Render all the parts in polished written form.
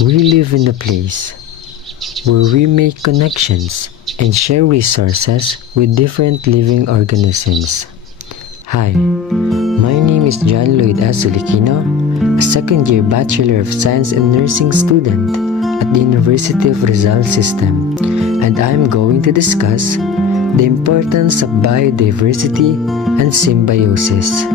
We live in a place where we make connections and share resources with different living organisms. Hi, my name is Loyd Oliquino, a second-year Bachelor of Science and Nursing student at the University of Rizal System, and I am going to discuss the importance of biodiversity and symbiosis.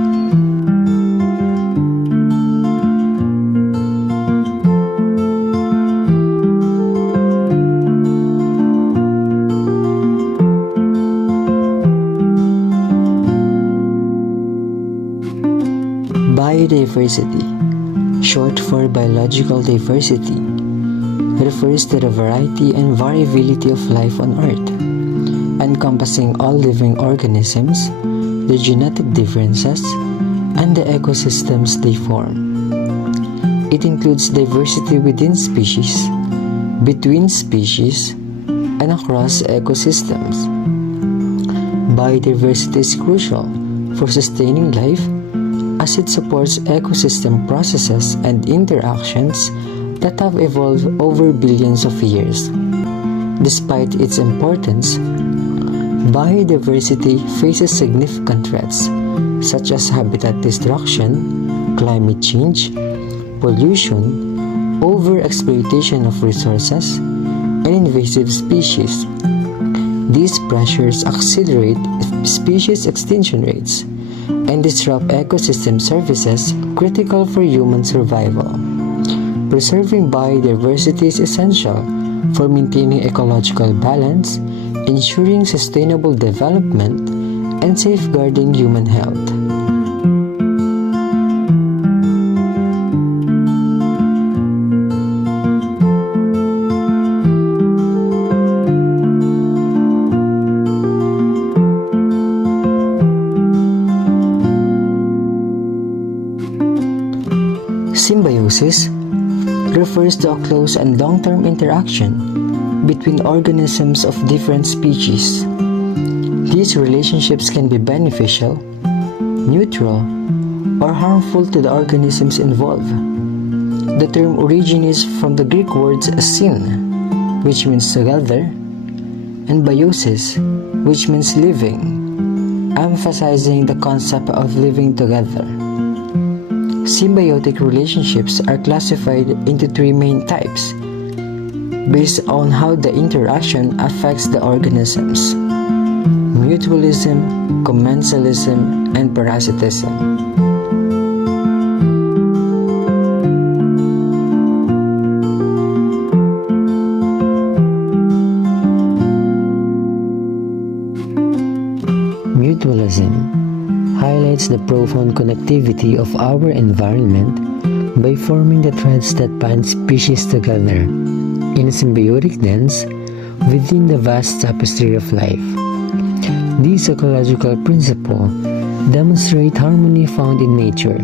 Biodiversity, short for biological diversity, refers to the variety and variability of life on Earth, encompassing all living organisms, their genetic differences, and the ecosystems they form. It includes diversity within species, between species, and across ecosystems. Biodiversity is crucial for sustaining life as it supports ecosystem processes and interactions that have evolved over billions of years. Despite its importance, biodiversity faces significant threats such as habitat destruction, climate change, pollution, overexploitation of resources, and invasive species. These pressures accelerate species extinction rates and disrupt ecosystem services critical for human survival. Preserving biodiversity is essential for maintaining ecological balance, ensuring sustainable development, and safeguarding human health. Symbiosis refers to a close and long-term interaction between organisms of different species. These relationships can be beneficial, neutral, or harmful to the organisms involved. The term originates from the Greek words syn, which means together, and biosis, which means living, emphasizing the concept of living together. Symbiotic relationships are classified into three main types based on how the interaction affects the organisms: mutualism, commensalism, and parasitism. Mutualism highlights the profound connectivity of our environment by forming the threads that bind species together in a symbiotic dance within the vast tapestry of life. These ecological principles demonstrate harmony found in nature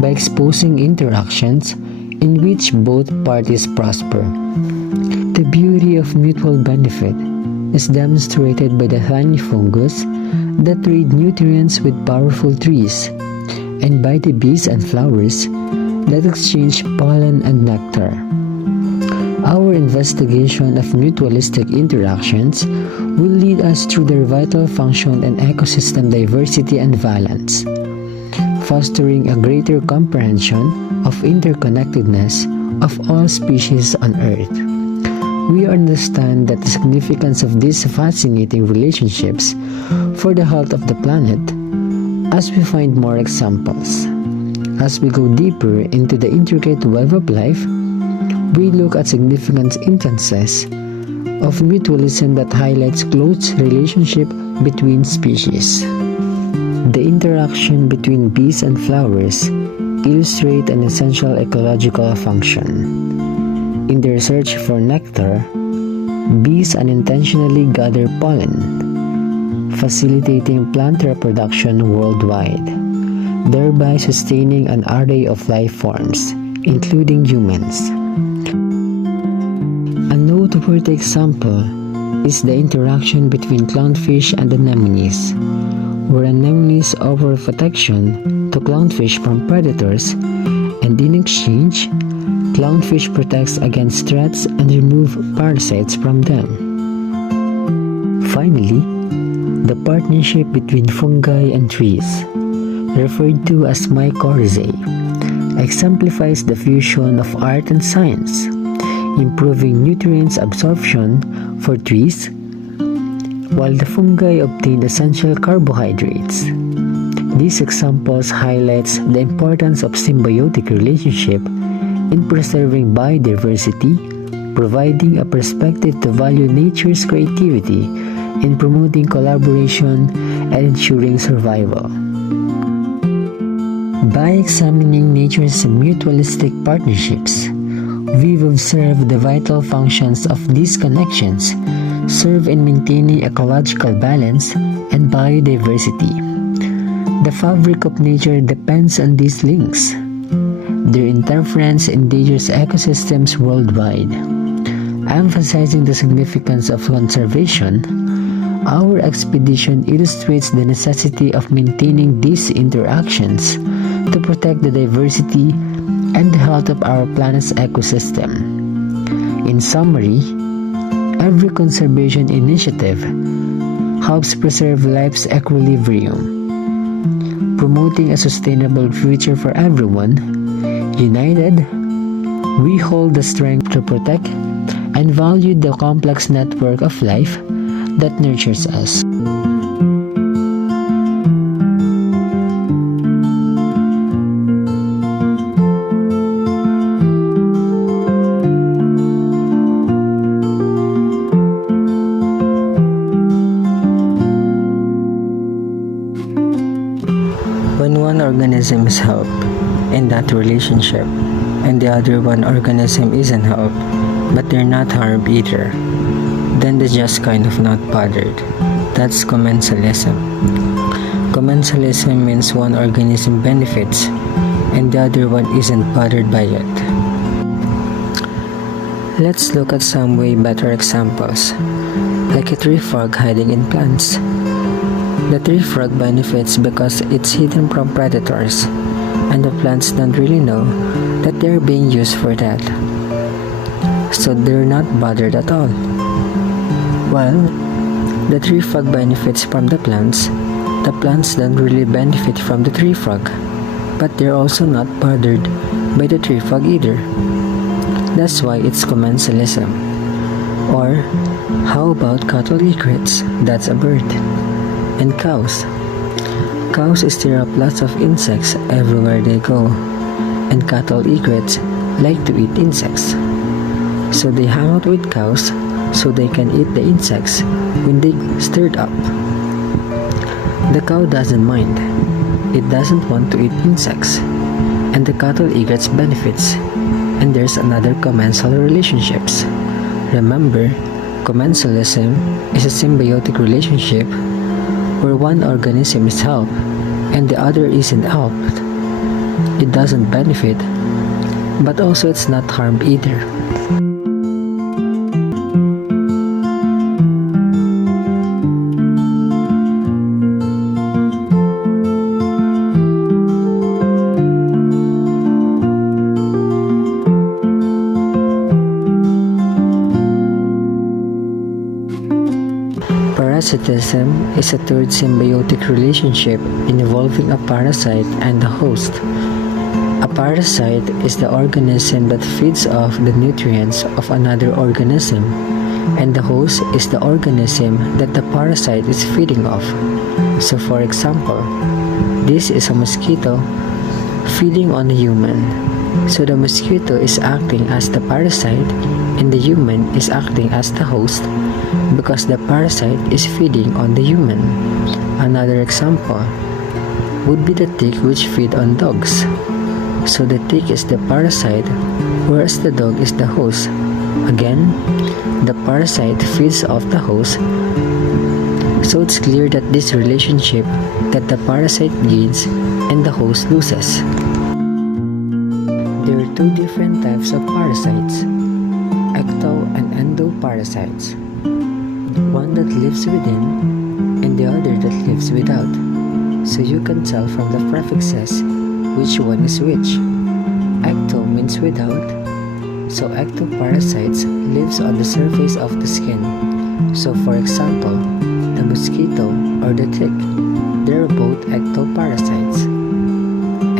by exposing interactions in which both parties prosper. The beauty of mutual benefit is demonstrated by the tiny fungus that trade nutrients with powerful trees, and by the bees and flowers that exchange pollen and nectar. Our investigation of mutualistic interactions will lead us through their vital function and ecosystem diversity and balance, fostering a greater comprehension of interconnectedness of all species on Earth. We understand that the significance of these fascinating relationships for the health of the planet as we find more examples. As we go deeper into the intricate web of life, we look at significant instances of mutualism that highlights close relationship between species. The interaction between bees and flowers illustrate an essential ecological function. In their search for nectar, bees unintentionally gather pollen, facilitating plant reproduction worldwide, thereby sustaining an array of life forms, including humans. A noteworthy example is the interaction between clownfish and anemones, where anemones offer protection to clownfish from predators, and in exchange, Clownfish protects against threats and removes parasites from them. Finally, the partnership between fungi and trees, referred to as mycorrhizae, exemplifies the fusion of art and science, improving nutrients absorption for trees, while the fungi obtain essential carbohydrates. These examples highlights the importance of symbiotic relationship in preserving biodiversity, providing a perspective to value nature's creativity in promoting collaboration and ensuring survival. By examining nature's mutualistic partnerships, we've observed the vital functions of these connections serve in maintaining ecological balance and biodiversity. The fabric of nature depends on these links. Their interference endangers ecosystems worldwide. Emphasizing the significance of conservation, our expedition illustrates the necessity of maintaining these interactions to protect the diversity and the health of our planet's ecosystem. In summary, every conservation initiative helps preserve life's equilibrium, promoting a sustainable future for everyone. United, we hold the strength to protect and value the complex network of life that nurtures us. When one organism is helped in that relationship and the other one organism isn't helped, but they're not harmed either, then they're just kind of not bothered. That's commensalism. Commensalism means one organism benefits and the other one isn't bothered by it. Let's look at some way better examples, like a tree frog hiding in plants. The tree frog benefits because it's hidden from predators, and the plants don't really know that they're being used for that. So they're not bothered at all. While the tree frog benefits from the plants don't really benefit from the tree frog, but they're also not bothered by the tree frog either. That's why it's commensalism. Or how about cattle egrets? That's a bird. And cows. Cows stir up lots of insects everywhere they go, and cattle egrets like to eat insects. So they hang out with cows so they can eat the insects when they stirred up. The cow doesn't mind. It doesn't want to eat insects, and the cattle egrets benefits. And there's another commensal relationships. Remember, commensalism is a symbiotic relationship where one organism is helped and the other isn't helped. It doesn't benefit, but also it's not harmed either. Parasitism is a third symbiotic relationship involving a parasite and the host. A parasite is the organism that feeds off the nutrients of another organism, and the host is the organism that the parasite is feeding off. So for example, this is a mosquito feeding on a human. So the mosquito is acting as the parasite and the human is acting as the host because the parasite is feeding on the human. Another example would be the tick which feed on dogs. So the tick is the parasite whereas the dog is the host. Again, the parasite feeds off the host. So it's clear that this relationship that the parasite gains and the host loses. There are two different types of parasites, ecto and endoparasites. One that lives within and the other that lives without. So you can tell from the prefixes which one is which. Ecto means without So ectoparasites lives on the surface of the skin. So for example, the mosquito or the tick, they're both ectoparasites.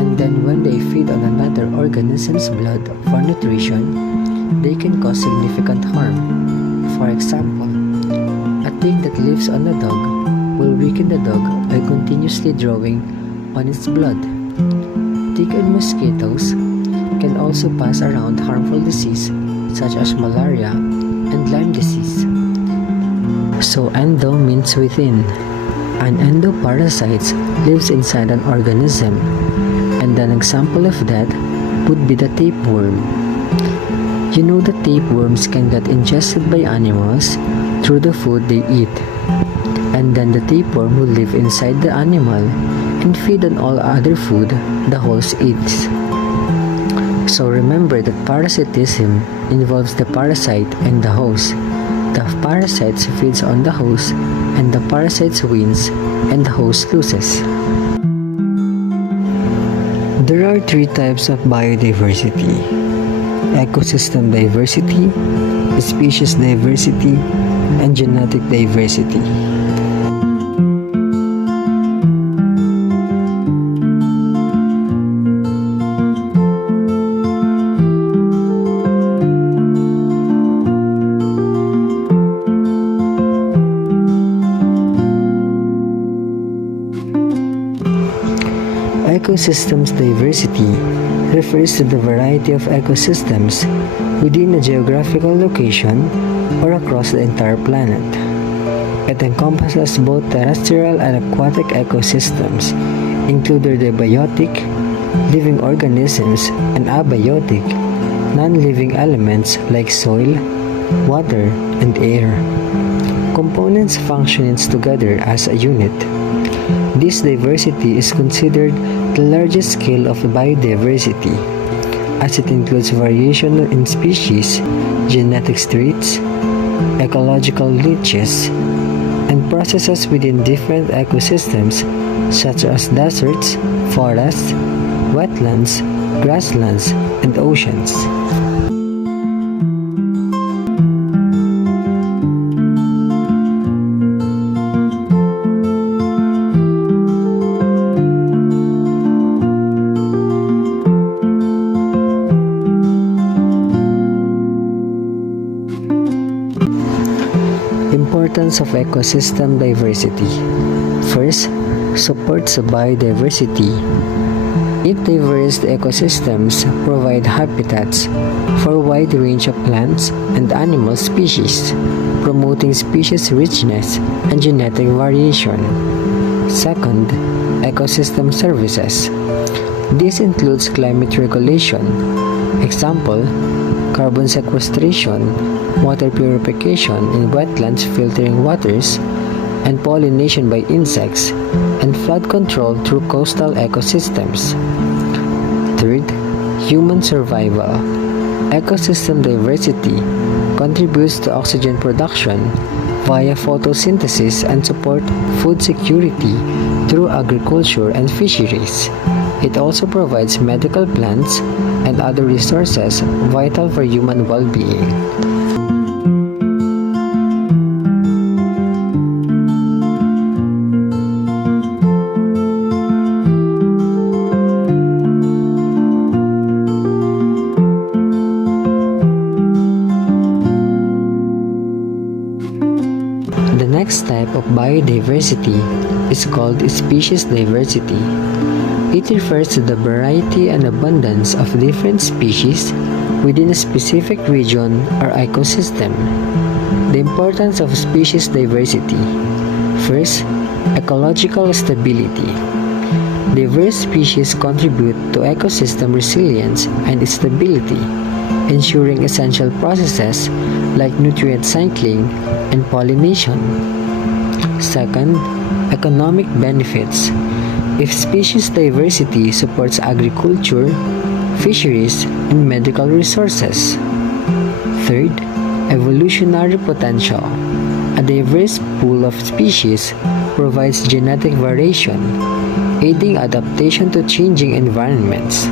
And then when they feed on another organism's blood for nutrition, they can cause significant harm. For example, a tick that lives on a dog will weaken the dog by continuously drawing on its blood. Tick and mosquitoes can also pass around harmful disease such as malaria and Lyme disease. So endo means within. An endoparasite lives inside an organism, and an example of that would be the tapeworm. You know that tapeworms can get ingested by animals through the food they eat, and then the tapeworm will live inside the animal and feed on all other food the host eats. So remember that parasitism involves the parasite and the host. The parasite feeds on the host, and the parasite wins and the host loses. There are three types of biodiversity: ecosystem diversity, species diversity, and genetic diversity. Ecosystems diversity refers to the variety of ecosystems within a geographical location or across the entire planet. It encompasses both terrestrial and aquatic ecosystems, including the biotic, living organisms, and abiotic, non-living elements like soil, water, and air. Components functioning together as a unit. This diversity is considered the largest scale of biodiversity, as it includes variation in species, genetic traits, ecological niches, and processes within different ecosystems such as deserts, forests, wetlands, grasslands, and oceans. Importance of ecosystem diversity. First, supports biodiversity. If diverse ecosystems provide habitats for a wide range of plants and animal species, promoting species richness and genetic variation. Second, ecosystem services. This includes climate regulation, example, carbon sequestration, water purification in wetlands filtering waters, and pollination by insects, and flood control through coastal ecosystems. Third, human survival. Ecosystem diversity contributes to oxygen production via photosynthesis and support food security through agriculture and fisheries. It also provides medical plants and other resources vital for human well-being. The next type of biodiversity is called species diversity. It refers to the variety and abundance of different species within a specific region or ecosystem. The importance of species diversity. First, ecological stability. Diverse species contribute to ecosystem resilience and stability, ensuring essential processes like nutrient cycling and pollination. Second, economic benefits. If species diversity supports agriculture, fisheries, and medical resources. Third, evolutionary potential. A diverse pool of species provides genetic variation, aiding adaptation to changing environments.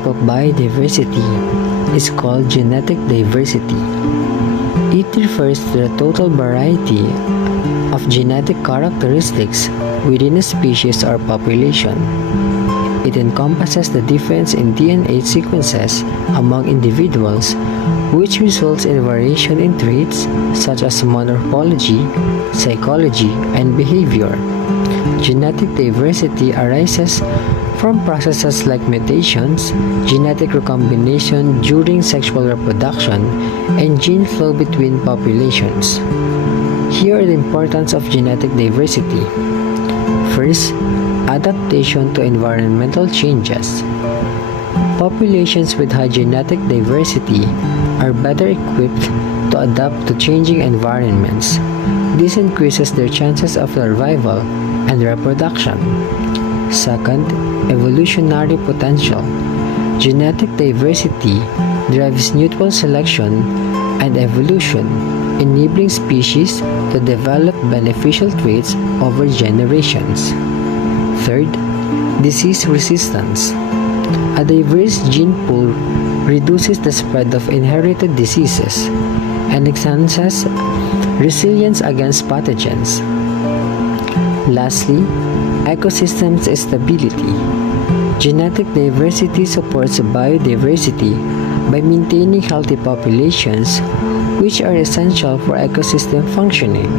type of biodiversity is called genetic diversity. It refers to the total variety of genetic characteristics within a species or population. It encompasses the difference in DNA sequences among individuals, which results in variation in traits such as morphology, psychology, and behavior. Genetic diversity arises from processes like mutations, genetic recombination during sexual reproduction, and gene flow between populations. Here are the importance of genetic diversity. First, adaptation to environmental changes. Populations with high genetic diversity are better equipped to adapt to changing environments. This increases their chances of survival and reproduction. Second, evolutionary potential. Genetic diversity drives mutual selection and evolution, enabling species to develop beneficial traits over generations. Third, disease resistance. A diverse gene pool reduces the spread of inherited diseases and enhances resilience against pathogens. Lastly, ecosystem stability. Genetic diversity supports biodiversity by maintaining healthy populations, which are essential for ecosystem functioning.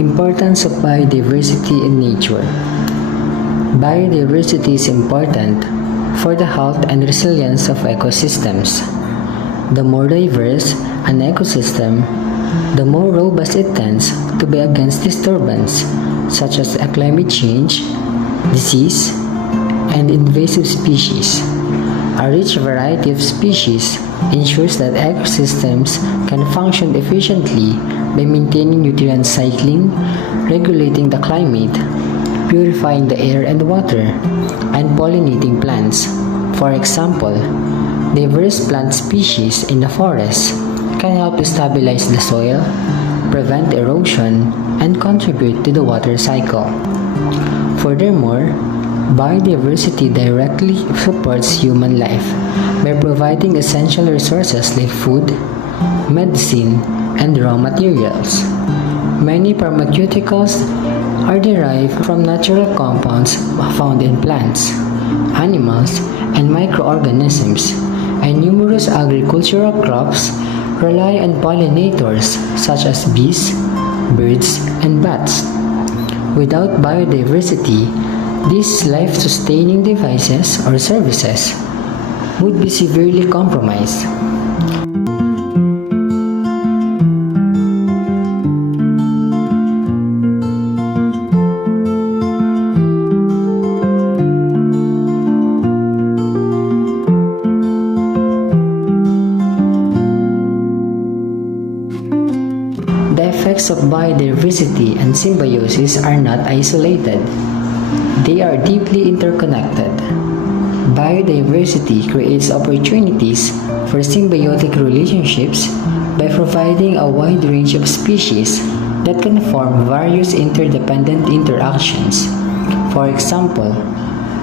Importance of biodiversity in nature. Biodiversity is important for the health and resilience of ecosystems. The more diverse an ecosystem, the more robust it tends to be against disturbance such as climate change, disease, and invasive species. A rich variety of species ensures that ecosystems can function efficiently by maintaining nutrient cycling, regulating the climate, purifying the air and water, and pollinating plants. For example, diverse plant species in the forest can help to stabilize the soil, prevent erosion, and contribute to the water cycle. Furthermore, biodiversity directly supports human life by providing essential resources like food, medicine, and raw materials. Many pharmaceuticals are derived from natural compounds found in plants, animals, and microorganisms, and numerous agricultural crops rely on pollinators such as bees, birds, and bats. Without biodiversity, these life-sustaining devices or services would be severely compromised. The effects of biodiversity and symbiosis are not isolated. They are deeply interconnected. Biodiversity creates opportunities for symbiotic relationships by providing a wide range of species that can form various interdependent interactions. For example,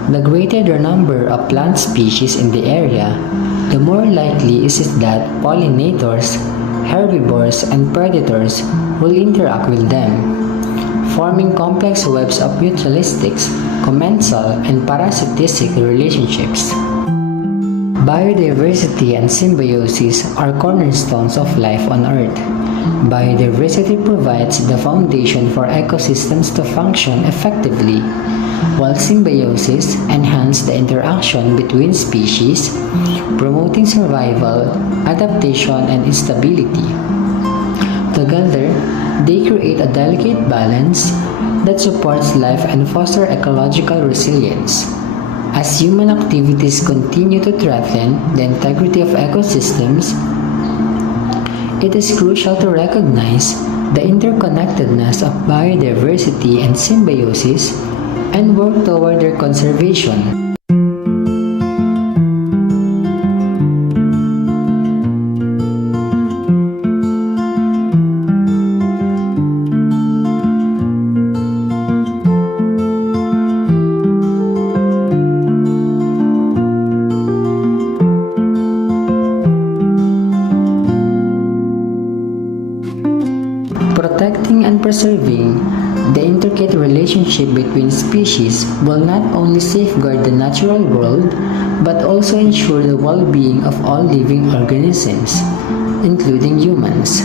the greater the number of plant species in the area, the more likely is it that pollinators, herbivores, and predators will interact with them, forming complex webs of mutualistic, commensal, and parasitic relationships. Biodiversity and symbiosis are cornerstones of life on Earth. Biodiversity provides the foundation for ecosystems to function effectively, while symbiosis enhances the interaction between species, promoting survival, adaptation, and stability. Together, they create a delicate balance that supports life and fosters ecological resilience. As human activities continue to threaten the integrity of ecosystems, it is crucial to recognize the interconnectedness of biodiversity and symbiosis, and work toward their conservation. Protecting and preserving the intricate relationship between species will not only safeguard the natural world but also ensure the well-being of all living organisms, including humans.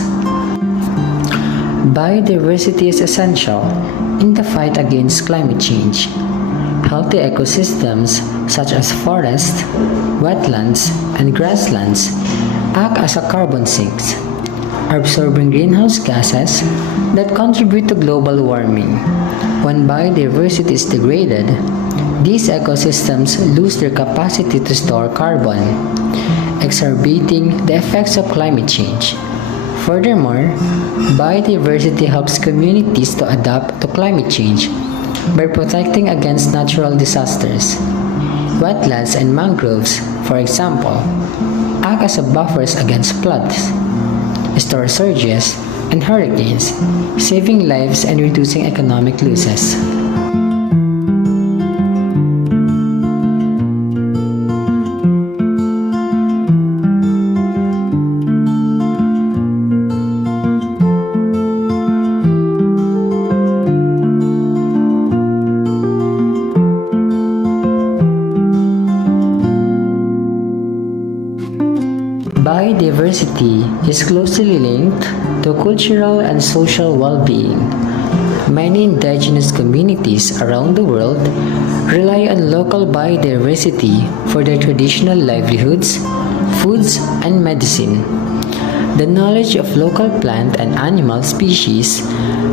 Biodiversity is essential in the fight against climate change. Healthy ecosystems such as forests, wetlands, and grasslands act as a carbon sinks, absorbing greenhouse gases that contribute to global warming. When biodiversity is degraded, these ecosystems lose their capacity to store carbon, exacerbating the effects of climate change. Furthermore, biodiversity helps communities to adapt to climate change by protecting against natural disasters. Wetlands and mangroves, for example, act as buffers against floods, storm surges, and hurricanes, saving lives and reducing economic losses. Biodiversity is closely linked to cultural and social well-being. Many indigenous communities around the world rely on local biodiversity for their traditional livelihoods, foods, and medicine. The knowledge of local plant and animal species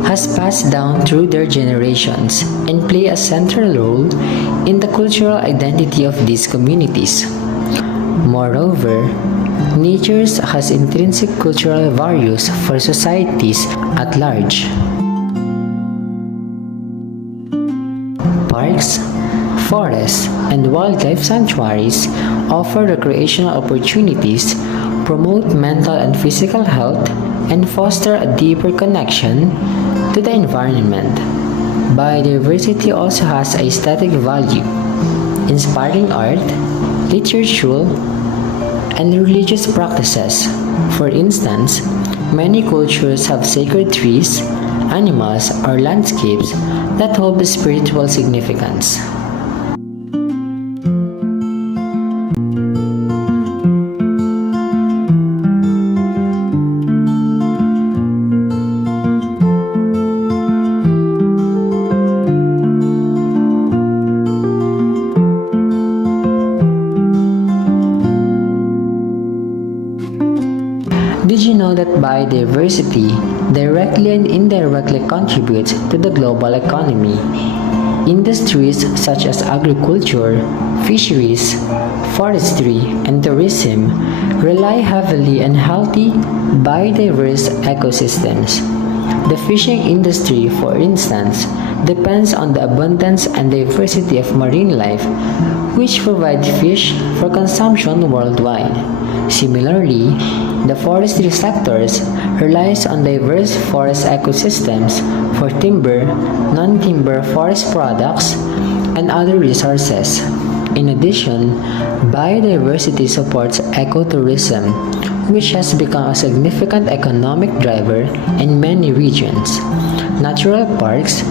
has passed down through their generations and play a central role in the cultural identity of these communities. Moreover, nature has intrinsic cultural values for societies at large. Parks, forests, and wildlife sanctuaries offer recreational opportunities, promote mental and physical health, and foster a deeper connection to the environment. Biodiversity also has aesthetic value, inspiring art, literature, and religious practices. For instance, many cultures have sacred trees, animals, or landscapes that hold spiritual significance. Did you know that biodiversity directly and indirectly contributes to the global economy? Industries such as agriculture, fisheries, forestry, and tourism rely heavily on healthy, biodiverse ecosystems. The fishing industry, for instance, depends on the abundance and diversity of marine life, which provide fish for consumption worldwide. Similarly, the forestry sectors relies on diverse forest ecosystems for timber, non-timber forest products, and other resources. In addition, biodiversity supports ecotourism, which has become a significant economic driver in many regions. Natural parks,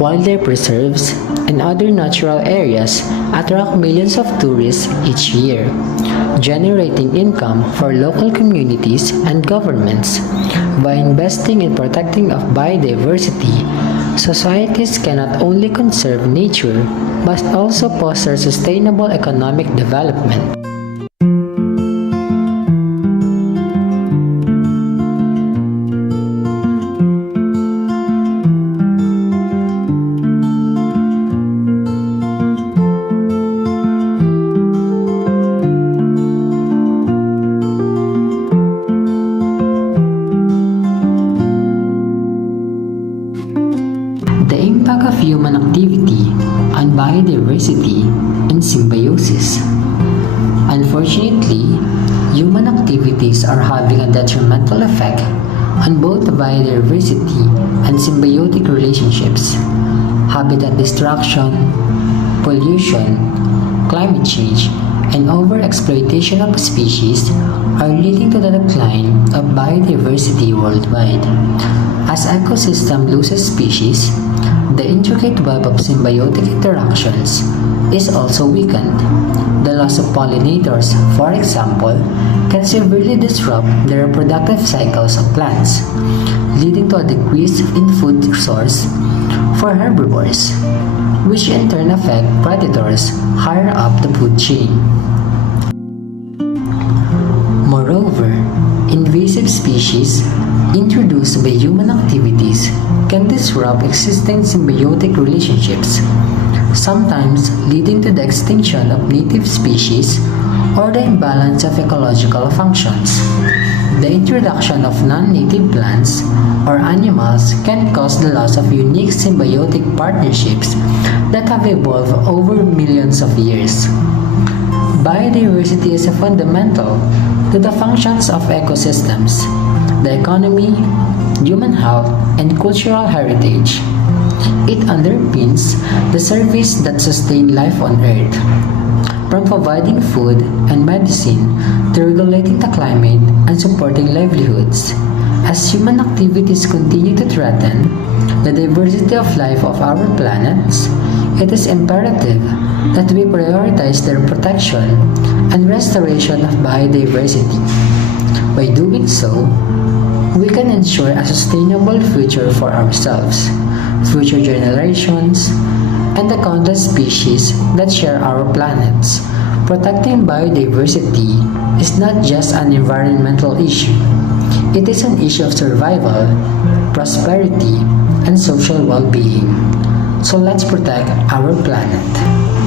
wildlife reserves, and other natural areas attract millions of tourists each year, generating income for local communities and governments. By investing in protecting of biodiversity, societies can not only conserve nature but also foster sustainable economic development. of human activity on biodiversity and symbiosis. Unfortunately, human activities are having a detrimental effect on both biodiversity and symbiotic relationships. Habitat destruction, pollution, climate change, and overexploitation of species are leading to the decline of biodiversity worldwide. As ecosystem loses species, the intricate web of symbiotic interactions is also weakened. The loss of pollinators, for example, can severely disrupt the reproductive cycles of plants, leading to a decrease in food source for herbivores, which in turn affect predators higher up the food chain. Moreover, invasive species introduced by human activities can disrupt existing symbiotic relationships, sometimes leading to the extinction of native species or the imbalance of ecological functions. The introduction of non-native plants or animals can cause the loss of unique symbiotic partnerships that have evolved over millions of years. Biodiversity is fundamental to the functions of ecosystems, the economy, human health, and cultural heritage. It underpins the service that sustain life on Earth, from providing food and medicine to regulating the climate and supporting livelihoods. As human activities continue to threaten the diversity of life of our planets, it is imperative that we prioritize their protection and restoration of biodiversity. By doing so, we can ensure a sustainable future for ourselves, future generations, and the countless species that share our planets. Protecting biodiversity is not just an environmental issue. It is an issue of survival, prosperity, and social well-being. So let's protect our planet.